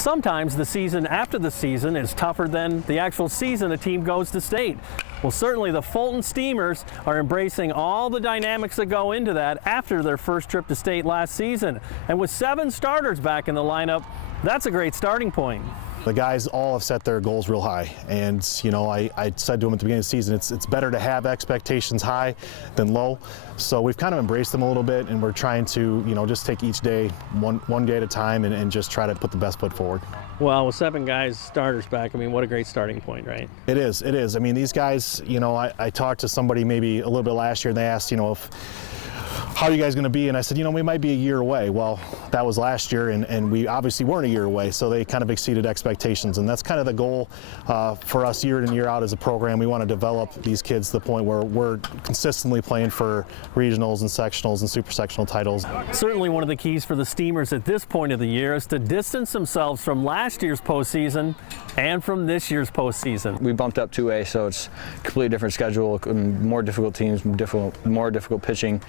Sometimes the season after the season is tougher than the actual season a team goes to state. Well, certainly the Fulton Steamers are embracing all the dynamics that go into that after their first trip to state last season. And with 7 starters back in the lineup, that's a great starting point. The guys all have set their goals real high, and you know, I said to them at the beginning of the season, it's better to have expectations high than low. So we've kind of embraced them a little bit, and we're trying to, you know, just take each day one day at a time and just try to put the best foot forward. Well, with 7 guys starters back, I mean, what a great starting point, right? It is. It is. I mean, these guys, you know, I talked to somebody maybe a little bit last year, and they asked, you know, how are you guys going to be? And I said, you know, we might be a year away. Well, that was last year, and we obviously weren't a year away, so they kind of exceeded expectations. And that's kind of the goal for us year in and year out as a program. We want to develop these kids to the point where we're consistently playing for regionals and sectionals and super sectional titles. Certainly one of the keys for the Steamers at this point of the year is to distance themselves from last year's postseason and from this year's postseason. We bumped up 2A, so it's a completely different schedule, more difficult teams, more difficult pitching.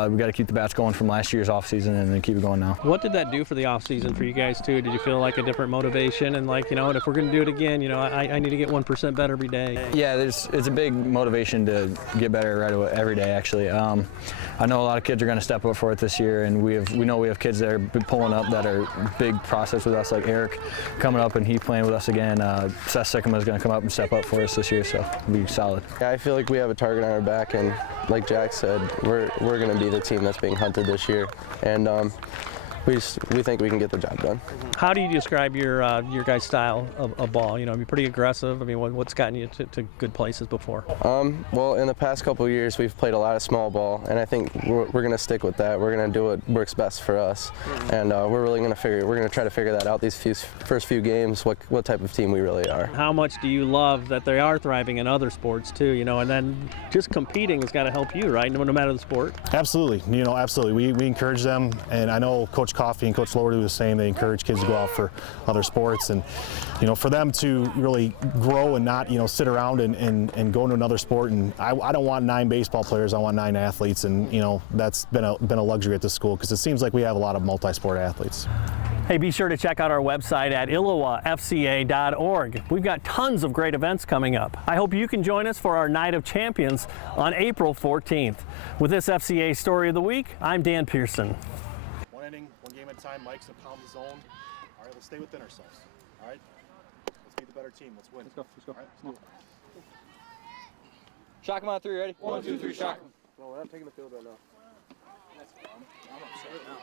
We got to keep the bats going from last year's offseason and then keep it going now. What did that do for the offseason for you guys too? Did you feel like a different motivation and like, you know, if we're going to do it again, you know, I need to get 1% better every day? Yeah, it's a big motivation to get better right away, every day actually. I know a lot of kids are going to step up for it this year, and we know we have kids that are pulling up that are big process with us, like Eric coming up and he playing with us again. Seth Sycamore is going to come up and step up for us this year, so it'll be solid. Yeah, I feel like we have a target on our back, and like Jack said, we're going to be the team that's being hunted this year, and we think we can get the job done. How do you describe your guys' style of ball? You know, you're pretty aggressive. I mean, what's gotten you to good places before? Well, in the past couple of years, we've played a lot of small ball, and I think we're going to stick with that. We're going to do what works best for us, and we're going to try to figure that out these first few games, what type of team we really are. How much do you love that they are thriving in other sports too? You know, and then just competing has got to help you, right? No matter the sport. Absolutely. You know, absolutely. We encourage them, and I know Coach Coffey and Coach Lower do the same. They encourage kids to go out for other sports, and you know, for them to really grow and not, you know, sit around and go into another sport. And I don't want 9 baseball players. I want 9 athletes, and you know, that's been a luxury at this school because it seems like we have a lot of multi-sport athletes. Hey, be sure to check out our website at ILLOWAFCA.org. We've got tons of great events coming up. I hope you can join us for our Night of Champions on April 14th. With this FCA Story of the Week, I'm Dan Pearson. One inning, one game at a time. Mike's gonna pound the zone. All right, let's stay within ourselves. All right, let's be the better team. Let's win. Let's go. All right, Shock him on 3, ready? 1, 2, 3, shock him. No, we're not taking the field right now. I'm upset now.